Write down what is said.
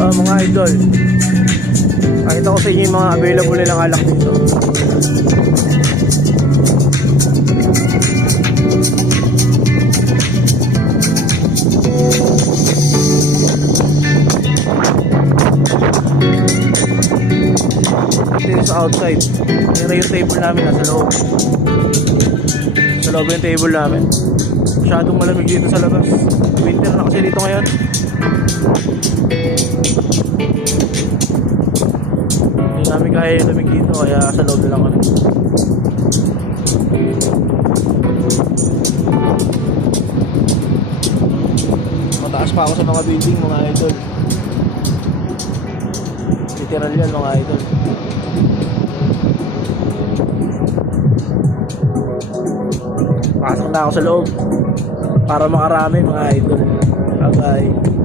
Mga idol, nakita ko sa inyo yung mga available nilang alak dito. Ito yung sa outside. Pero yung table namin nasa loob. Sa loob yung table namin. Masyadong malamig dito sa labas. Winter na kasi dito ngayon. Hindi namin kaya yung lamig dito, kaya sa loob na lang kami. Mataas pa ako sa mga building, mga idol. Literal yan, mga idol. Pasok na ako sa loob para makarami, mga idol. Bye bye.